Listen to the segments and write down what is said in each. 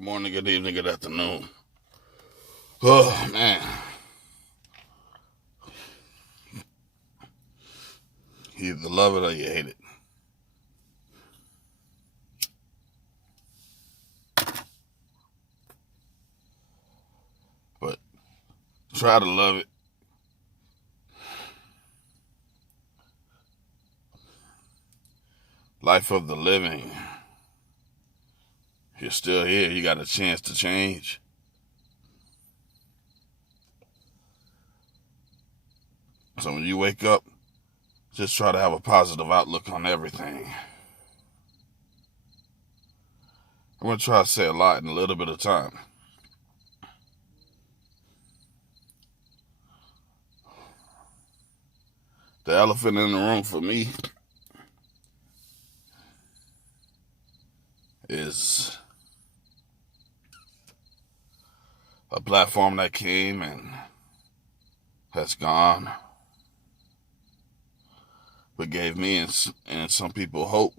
Good morning, good evening, good afternoon. Oh, man. You either love it or you hate it. But try to love it. Life of the living. If you're still here, you got a chance to change. So when you wake up, just try to have a positive outlook on everything. I'm going to try to say a lot in a little bit of time. The elephant in the room for me is a platform that came and has gone, but gave me and some people hope.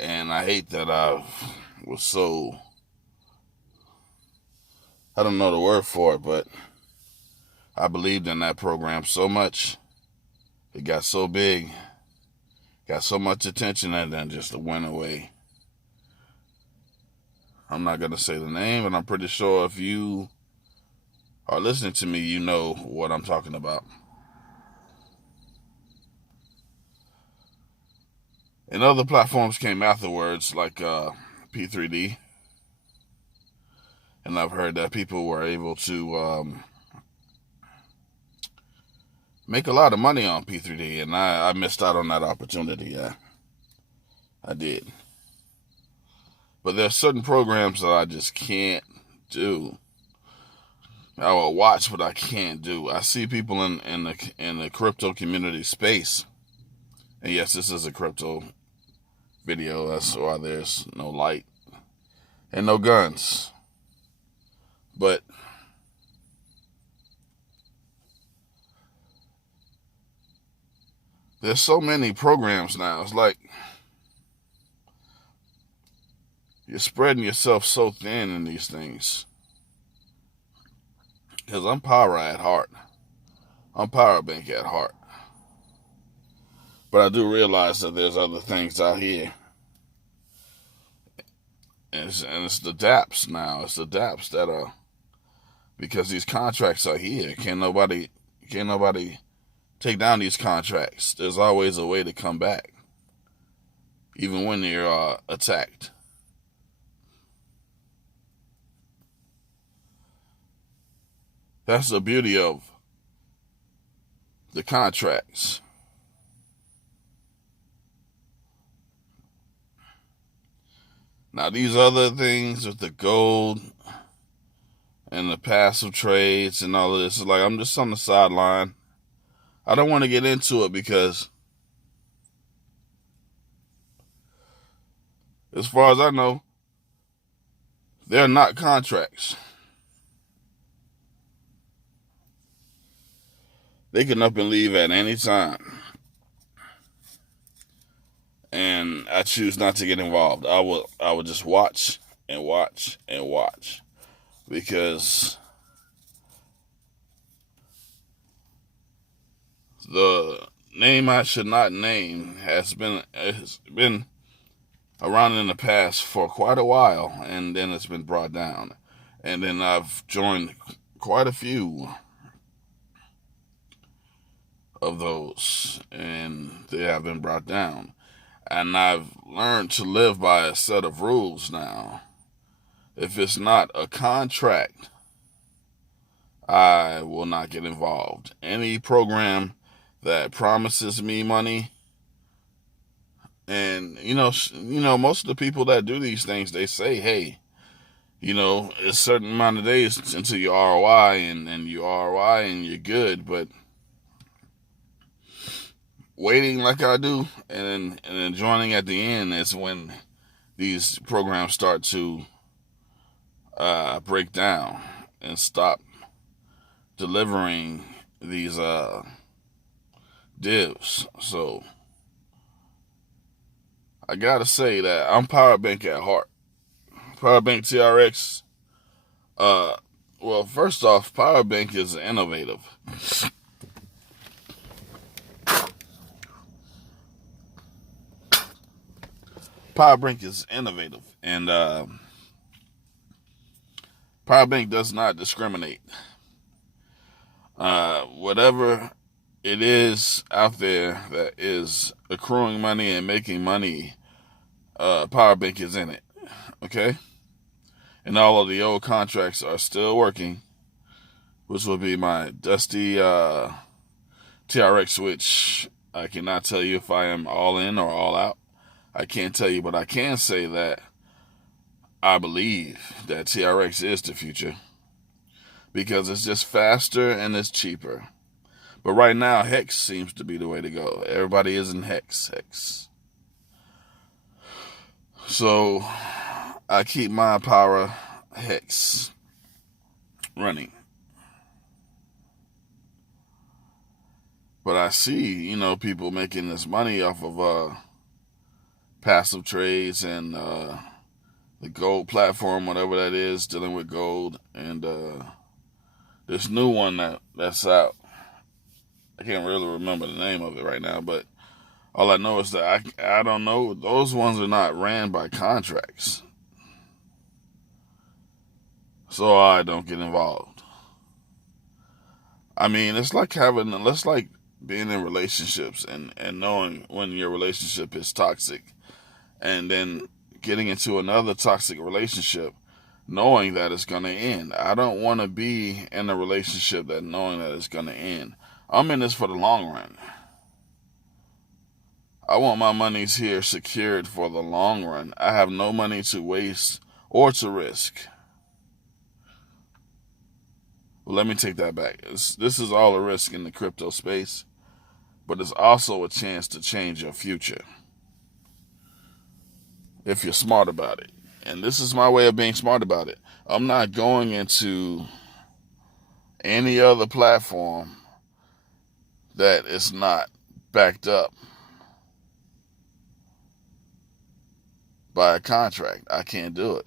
And I hate that I was so, I don't know the word for it, but I believed in that program so much. It got so big, got so much attention, and then just went away. I'm not going to say the name, but I'm pretty sure if you are listening to me, you know what I'm talking about. And other platforms came afterwards, like P3D. And I've heard that people were able to make a lot of money on P3D, and I missed out on that opportunity. Yeah, I did. But there's certain programs that I just can't do. I will watch, but I can't do. I see people in the crypto community space, and yes, this is a crypto video. That's why there's no light and no guns. But there's so many programs now. It's like you're spreading yourself so thin in these things. Because I'm power at heart. I'm power bank at heart. But I do realize that there's other things out here. And it's the dApps now. It's the dApps that are, because these contracts are here. Can't nobody take down these contracts. There's always a way to come back, even when you're attacked. That's the beauty of the contracts. Now, these other things with the gold and the passive trades and all of this, is like I'm just on the sideline. I don't want to get into it because, as far as I know, they're not contracts. They can up and leave at any time. And I choose not to get involved. I will just watch and watch and watch. Because the name I should not name has been around in the past for quite a while, and then it's been brought down. And then I've joined quite a few of those, and they have been brought down. And I've learned to live by a set of rules now. If it's not a contract, I will not get involved. Any program that promises me money, and most of the people that do these things, they say, hey, a certain amount of days until your ROI, and you ROI and you're good. But waiting like I do and then joining at the end is when these programs start to break down and stop delivering these divs. So I gotta say that I'm Power Bank at heart. Power Bank TRX. Well, first off, Power Bank is innovative. Power Bank is innovative, and Power Bank does not discriminate. Whatever it is out there that is accruing money and making money, Power Bank is in it. Okay? And all of the old contracts are still working, which will be my dusty TRX, which I cannot tell you if I am all in or all out. I can't tell you, but I can say that I believe that TRX is the future because it's just faster and it's cheaper. But right now, Hex seems to be the way to go. Everybody is in Hex. So I keep my Power Hex running. But I see, people making this money off of passive trades and the gold platform, whatever that is, dealing with gold. And this new one that's out. I can't really remember the name of it right now, but all I know is that I don't know. Those ones are not ran by contracts. So I don't get involved. I mean, it's like being in relationships and knowing when your relationship is toxic and then getting into another toxic relationship knowing that it's going to end. I don't want to be in a relationship that knowing that it's going to end. I'm in this for the long run. I want my monies here secured for the long run. I have no money to waste or to risk. Well, let me take that back. This is all a risk in the crypto space, but it's also a chance to change your future if you're smart about it. And this is my way of being smart about it. I'm not going into any other platform that is not backed up by a contract. I can't do it.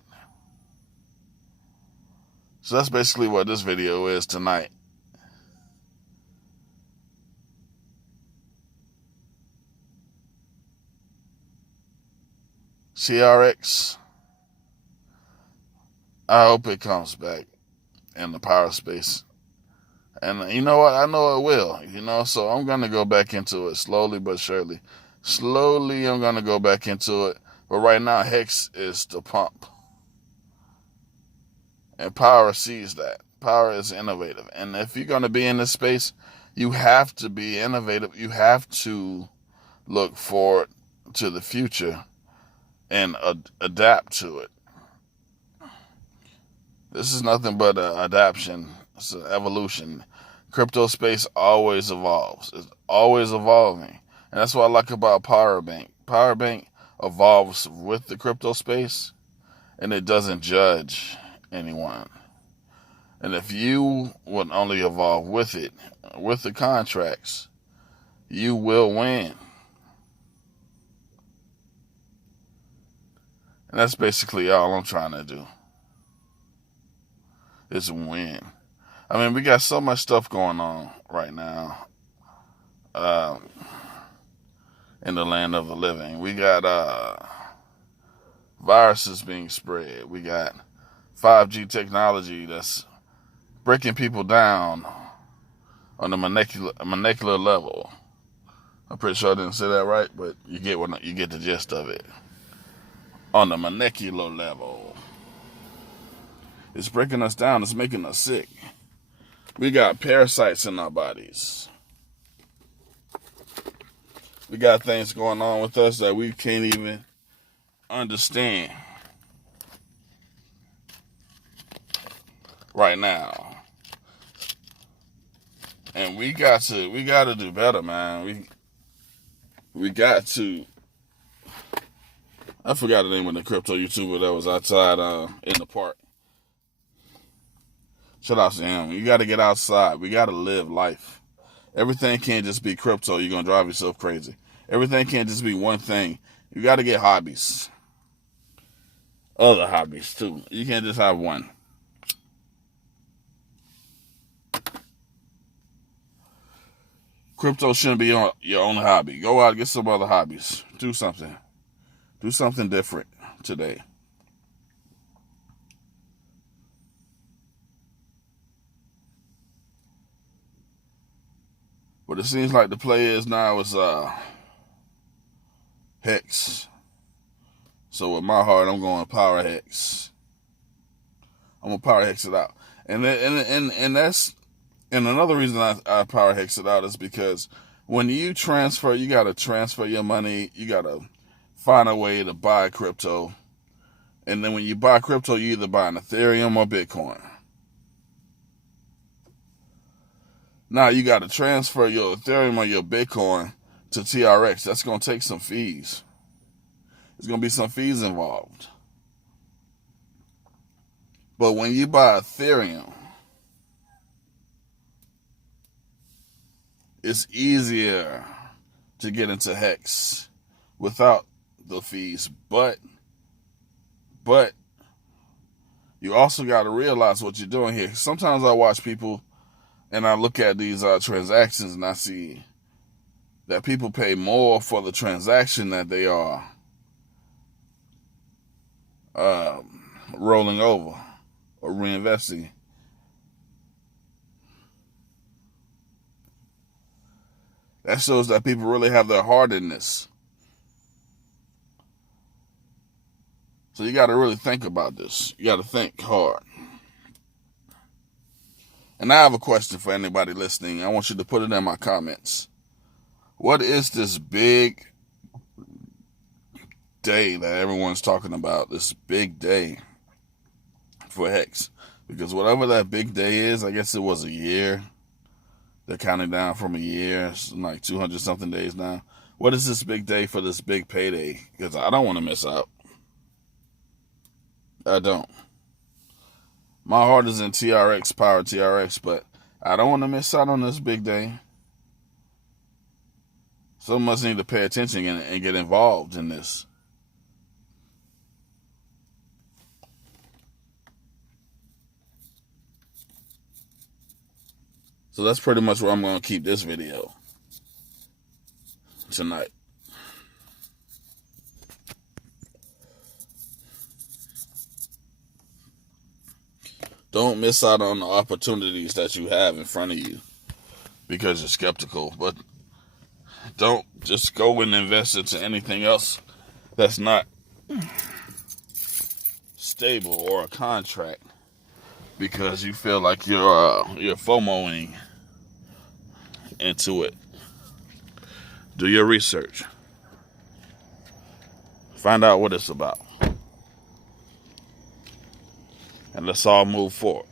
So that's basically what this video is tonight. TRX, I hope it comes back in the power space. And you know what? I know it will, so I'm going to go back into it slowly but surely. Slowly, I'm going to go back into it. But right now, Hex is the pump. And Power sees that. Power is innovative. And if you're going to be in this space, you have to be innovative. You have to look forward to the future and adapt to it. This is nothing but an adaptation. It's an evolution. Crypto space always evolves. It's always evolving. And that's what I like about Power Bank. Power Bank evolves with the crypto space, and it doesn't judge anyone. And if you would only evolve with it, with the contracts, you will win. And that's basically all I'm trying to do, is win. I mean, we got so much stuff going on right now in the land of the living. We got viruses being spread. We got 5G technology that's breaking people down on a molecular level. I'm pretty sure I didn't say that right, but you get the gist of it. On the molecular level, it's breaking us down. It's making us sick. We got parasites in our bodies. We got things going on with us that we can't even understand right now. And we got to do better, man. We got to. I forgot the name of the crypto YouTuber that was outside in the park. Shout out to him. You got to get outside. We got to live life. Everything can't just be crypto. You're going to drive yourself crazy. Everything can't just be one thing. You got to get hobbies. Other hobbies, too. You can't just have one. Crypto shouldn't be your only hobby. Go out and get some other hobbies. Do something. Do something different today. But it seems like the play is now is Hex. So with my heart, I'm going Power Hex. I'm gonna Power Hex it out, and that's another reason I Power Hex it out is because when you transfer, you gotta transfer your money. You gotta find a way to buy crypto, and then when you buy crypto, you either buy an Ethereum or Bitcoin. Now you got to transfer your Ethereum or your Bitcoin to TRX. That's going to take some fees. There's going to be some fees involved. But when you buy Ethereum, it's easier to get into Hex without the fees. But you also got to realize what you're doing here. Sometimes I watch people and I look at these transactions and I see that people pay more for the transaction that they are rolling over or reinvesting. That shows that people really have their heart in this. So you got to really think about this. You got to think hard. And I have a question for anybody listening. I want you to put it in my comments. What is this big day that everyone's talking about? This big day for Hex. Because whatever that big day is, I guess it was a year. They're counting down from a year. It's like 200 something days now. What is this big day for this big payday? Because I don't want to miss out. I don't. My heart is in TRX, Power TRX, but I don't want to miss out on this big day. Some of us need to pay attention and get involved in this. So that's pretty much where I'm going to keep this video tonight. Don't miss out on the opportunities that you have in front of you because you're skeptical. But don't just go and invest into anything else that's not stable or a contract because you feel like you're FOMOing into it. Do your research. Find out what it's about. And let's all move forward.